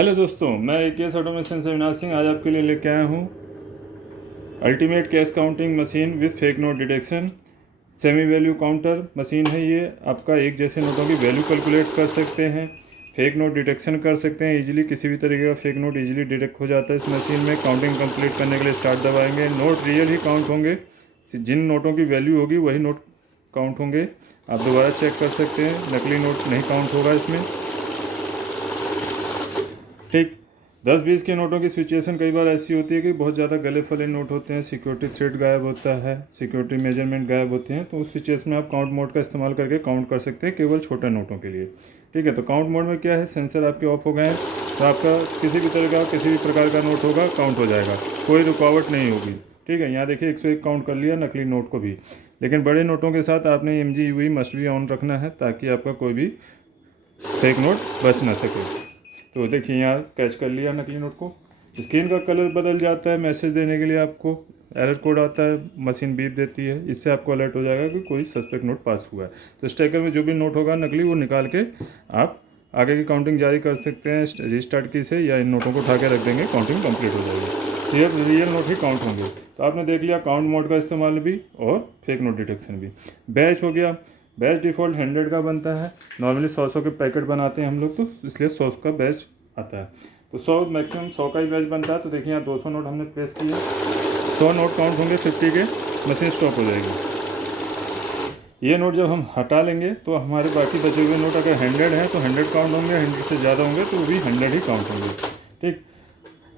Hello दोस्तों, मैं AKS automation से अविनाश सिंह आज आपके लिए लेके आया हूँ ultimate cash counting machine with fake note detection. Semi value counter machine है ये। आपका एक जैसे नोटों की वैल्यू कैलकुलेट कर सकते हैं, फेक नोट डिटेक्शन कर सकते हैं इजीली। किसी भी तरीके का फेक नोट इजीली डिटेक्ट हो जाता है इस मशीन में। काउंटिंग कंप्लीट करने के लिए स्टार्ट दबाएंगे, नोट रियल ही काउंट होंगे। जिन नोटों की वैल्यू होगी वही नोट काउंट होंगे। आप दोबारा चेक कर सकते हैं, नकली नोट नहीं काउंट होगा इसमें। ठीक, 10-20 के नोटों की सिचुएशन कई बार ऐसी होती है कि बहुत ज़्यादा गले फले नोट होते हैं, सिक्योरिटी थ्रेड गायब होता है, सिक्योरिटी मेजरमेंट गायब होते हैं। तो उस सिचुएशन में आप काउंट मोड का इस्तेमाल करके काउंट कर सकते हैं केवल छोटे नोटों के लिए। ठीक है, तो काउंट मोड में क्या है, सेंसर आपके ऑफ हो गए हैं तो आपका किसी भी तरह का किसी भी प्रकार का नोट होगा काउंट हो जाएगा, कोई रुकावट नहीं होगी। ठीक है, यहाँ देखिए 101 काउंट कर लिया नकली नोट को भी। लेकिन बड़े नोटों के साथ आपने MG मस्ट भी ऑन रखना है ताकि आपका कोई भी फेक नोट बच ना सके। तो देखिए यहाँ कैच कर लिया नकली नोट को। स्क्रीन का कलर बदल जाता है, मैसेज देने के लिए आपको एरर कोड आता है, मशीन बीप देती है, इससे आपको अलर्ट हो जाएगा कि कोई सस्पेक्ट नोट पास हुआ है। तो स्टेकर में जो भी नोट होगा नकली वो निकाल के आप आगे की काउंटिंग जारी कर सकते हैं रिस्टार्ट की से, या इन नोटों को उठा के रख देंगे, काउंटिंग कंप्लीट हो जाएगी। ये रियल नोट ही काउंट होंगे। तो आपने देख लिया काउंट मोड का इस्तेमाल भी और फेक नोट डिटेक्शन भी। बैच हो गया, बैच डिफ़ॉल्ट 100 का बनता है। नॉर्मली 100 के पैकेट बनाते हैं हम लोग, तो इसलिए 100 का बैच आता है। तो 100 मैक्सिमम 100 का ही बैच बनता है। तो देखिए यहाँ 200 नोट हमने प्रेस किए, 100 नोट काउंट होंगे, 50 के मशीन स्टॉप हो जाएगी। ये नोट जब हम हटा लेंगे तो हमारे बाकी बचे हुए नोट अगर 100 हैं तो 100 काउंट होंगे, 100 से ज़्यादा होंगे तो वो भी 100 ही काउंट होंगे। ठीक,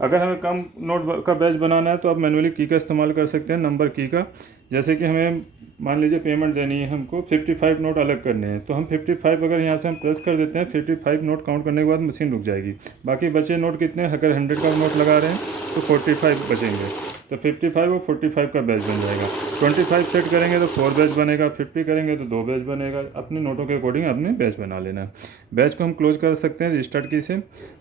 अगर हमें कम नोट का बैच बनाना है तो आप मैनुअली की का इस्तेमाल कर सकते हैं, नंबर की का। जैसे कि हमें मान लीजिए पेमेंट देनी है, हमको 55 नोट अलग करने हैं, तो हम 55 अगर यहाँ से हम प्रेस कर देते हैं, 55 नोट काउंट करने के बाद मशीन रुक जाएगी। बाकी बचे नोट कितने, अगर 100 का नोट लगा रहे हैं तो 45 बचेंगे। तो 55 और 45 का बैच बन जाएगा। 25 सेट करेंगे तो 4 बैच बनेगा, 50 करेंगे तो 2 बैच बनेगा। अपने नोटों के अकॉर्डिंग अपने बैच बना लेना है। बैच को हम क्लोज कर सकते हैं रिस्टार्ट की से।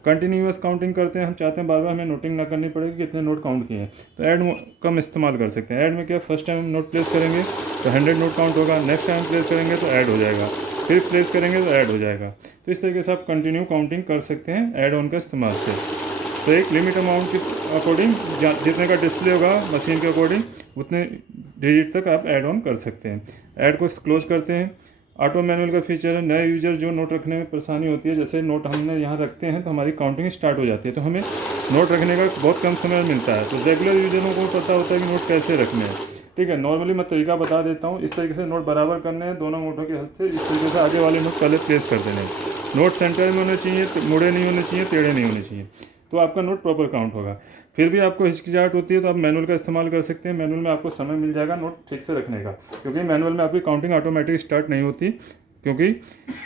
कंटिन्यूअस काउंटिंग करते हैं, हम चाहते हैं बार बार हमें नोटिंग ना करनी पड़ेगी कितने नोट काउंट किए हैं, तो ऐड कम इस्तेमाल कर सकते हैं। ऐड में क्या, फर्स्ट टाइम नोट प्लेस करेंगे तो 100 नोट काउंट होगा, नेक्स्ट टाइम प्लेस करेंगे तो ऐड हो जाएगा, फिर प्लेस करेंगे तो ऐड हो जाएगा। तो इस तरीके से आप कंटिन्यू काउंटिंग कर सकते हैं ऐड ऑन का इस्तेमाल से। तो एक लिमिट अमाउंट के अकॉर्डिंग जितने का डिस्प्ले होगा मशीन के अकॉर्डिंग उतने डिजिट तक आप ऐड ऑन कर सकते हैं। ऐड को क्लोज करते हैं। ऑटो मैनुअल का फीचर है, नए यूजर जो नोट रखने में परेशानी होती है, जैसे नोट हमने यहाँ रखते हैं तो हमारी काउंटिंग स्टार्ट हो जाती है, तो हमें नोट रखने का बहुत कम समय मिलता है। तो रेगुलर यूजरों को पता होता है कि नोट कैसे रखने हैं। ठीक है, नॉर्मली मैं तरीका बता देता हूँ। इस तरीके से नोट बराबर करने हैं दोनों नोटों के हाथ से, इस तरीके से आगे वाले नोट पहले प्लेस कर देने हैं। नोट सेंटर में होने चाहिए, मुड़े नहीं होने चाहिए, टेढ़े नहीं होने चाहिए, तो आपका नोट प्रॉपर काउंट होगा। फिर भी आपको हिचकिचाहट होती है तो आप मैनुअल का इस्तेमाल कर सकते हैं। मैनुअल में आपको समय मिल जाएगा नोट ठीक से रखने का, क्योंकि मैनुअल में आपकी काउंटिंग ऑटोमेटिक स्टार्ट नहीं होती, क्योंकि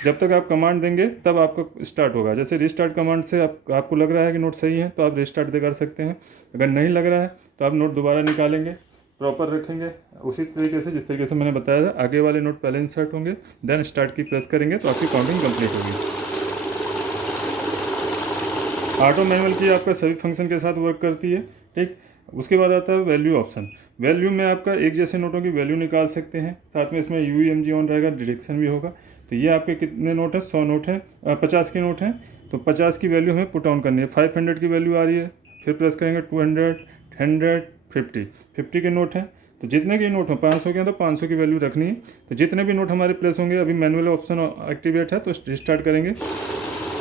जब तक आप कमांड देंगे तब आपका स्टार्ट होगा। जैसे रिस्टार्ट कमांड से आपको लग रहा है कि नोट सही है तो आप रिस्टार्ट दे कर सकते हैं। अगर नहीं लग रहा है तो आप नोट दोबारा निकालेंगे, प्रॉपर रखेंगे उसी तरीके से जिस तरीके से मैंने बताया था। आगे वाले नोट पहले इंसर्ट होंगे, देन स्टार्ट की प्रेस करेंगे तो आपकी काउंटिंग कंप्लीट होगी। ऑटो मैनुअल की आपका सभी फंक्शन के साथ वर्क करती है। ठीक, उसके बाद आता है वैल्यू ऑप्शन। वैल्यू में आपका एक जैसे नोटों की वैल्यू निकाल सकते हैं, साथ में इसमें UEMG ऑन रहेगा, डिटेक्शन भी होगा। तो ये आपके कितने नोट हैं, 100 नोट हैं, 50 के नोट हैं, तो 50 की वैल्यू हमें पुट ऑन करनी है। 500 की वैल्यू आ रही है, फिर प्रेस करेंगे 200, 100, 50 के नोट हैं। तो जितने के नोट हों, 500 के हैं तो 500 की वैल्यू रखनी है। तो जितने भी नोट हमारे प्लेस होंगे, अभी मैनुअल ऑप्शन एक्टिवेट है तो रिस्टार्ट करेंगे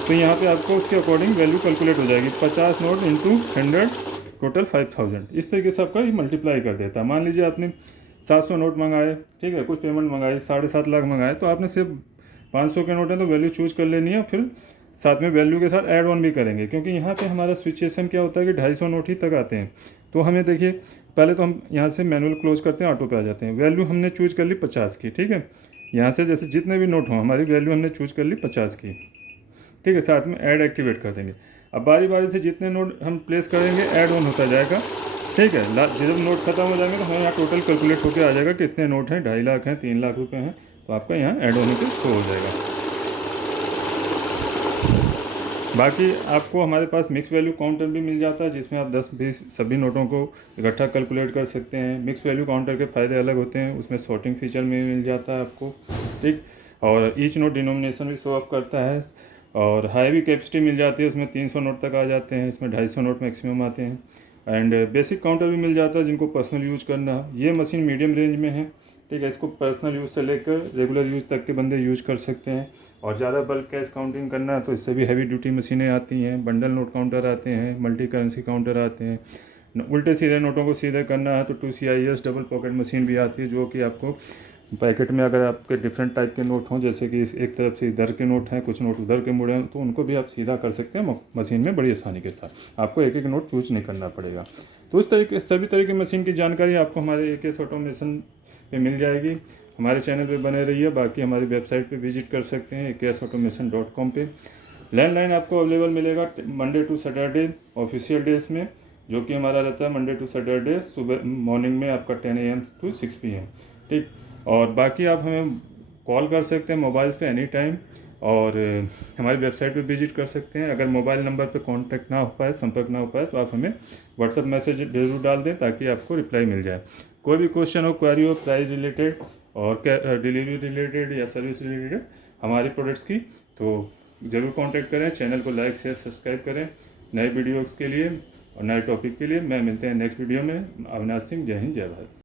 तो यहाँ पे आपको उसके अकॉर्डिंग वैल्यू कैलकुलेट हो जाएगी। 50 नोट इंटू 100 टोटल 5000। इस तरीके से आपका ये मल्टीप्लाई कर देता है। मान लीजिए आपने 700 नोट मंगाए, ठीक है, कुछ पेमेंट मंगाई, 7.5 लाख मंगाए, तो आपने सिर्फ 500 के नोट हैं तो वैल्यू चूज कर लेनी है, फिर साथ में वैल्यू के साथ ऐड ऑन भी करेंगे, क्योंकि यहाँ पे हमारा सिचुएशन क्या होता है कि 250 नोट ही तक आते हैं। तो हमें देखिए पहले तो हम यहाँ से मैनुअल क्लोज करते हैं, ऑटो पे आ जाते हैं। वैल्यू हमने चूज कर ली 50 की, ठीक है। यहाँ से जैसे जितने भी नोट हों, हमारी वैल्यू हमने चूज कर ली 50 की, ठीक है। साथ में ऐड एक्टिवेट कर देंगे। अब बारी बारी से जितने नोट हम प्लेस करेंगे ऐड ऑन होता जाएगा, ठीक है। जब नोट खत्म हो जाएंगे तो हमें यहाँ टोटल कैलकुलेट होकर आ जाएगा कितने नोट हैं, 2.5 लाख हैं, 3 लाख रुपए हैं, तो आपका यहाँ ऐड ऑन होकर शो हो जाएगा। बाकी आपको हमारे पास मिक्स वैल्यू काउंटर भी मिल जाता है, जिसमें आप 10-20 सभी नोटों को इकट्ठा कैलकुलेट कर सकते हैं। मिक्स वैल्यू काउंटर के फ़ायदे अलग होते हैं, उसमें सॉर्टिंग फीचर में मिल जाता है आपको, ठीक। और ईच नोट डिनोमिनेशन भी शो ऑफ करता है। और हाई भी कैपेसिटी मिल जाती है, उसमें 300 नोट तक आ जाते हैं, इसमें 250 नोट मैक्सिमम आते हैं। एंड बेसिक काउंटर भी मिल जाता है जिनको पर्सनल यूज करना है। ये मशीन मीडियम रेंज में है, ठीक है। इसको पर्सनल यूज़ से लेकर रेगुलर यूज़ तक के बंदे यूज कर सकते हैं। और ज़्यादा बल्क कैश काउंटिंग करना है तो इससे भी हैवी ड्यूटी मशीनें आती हैं, बंडल नोट काउंटर आते हैं, मल्टी करेंसी काउंटर आते हैं। उल्टे सीधे नोटों को सीधे करना है तो 2CIS डबल पॉकेट मशीन भी आती है, जो कि आपको पैकेट में अगर आपके डिफरेंट टाइप के नोट हों, जैसे कि एक तरफ से इधर के नोट हैं, कुछ नोट उधर के मुड़े हैं, तो उनको भी आप सीधा कर सकते हैं मशीन में बड़ी आसानी के साथ। आपको एक एक नोट चूज नहीं करना पड़ेगा। तो इस तरीके सभी तरह की मशीन की जानकारी आपको हमारे AKS ऑटोमेशन पे मिल जाएगी। हमारे चैनल पे बने रहिए। बाकी हमारी वेबसाइट पे विजिट कर सकते हैं aksautomation.com पे। लैंडलाइन आपको अवेलेबल मिलेगा Monday to Saturday official days में, जो कि हमारा रहता है मंडे टू सैटरडे सुबह मॉर्निंग में आपका 10 AM to 6 PM, ठीक। और बाकी आप हमें कॉल कर सकते हैं मोबाइल पे एनी टाइम, और हमारी वेबसाइट पे विजिट कर सकते हैं। अगर मोबाइल नंबर पे कांटेक्ट ना हो पाए, संपर्क ना हो पाए, तो आप हमें व्हाट्सएप मैसेज जरूर डाल दें ताकि आपको रिप्लाई मिल जाए। कोई भी क्वेश्चन हो, क्वेरी हो, प्राइस रिलेटेड और डिलीवरी रिलेटेड या सर्विस रिलेटेड हमारी प्रोडक्ट्स की, तो ज़रूर कांटेक्ट करें। चैनल को लाइक शेयर सब्सक्राइब करें नए वीडियोज़ के लिए और नए टॉपिक के लिए। मैं मिलते हैं नेक्स्ट वीडियो में। अविनाश सिंह, जय हिंद, जय भारत।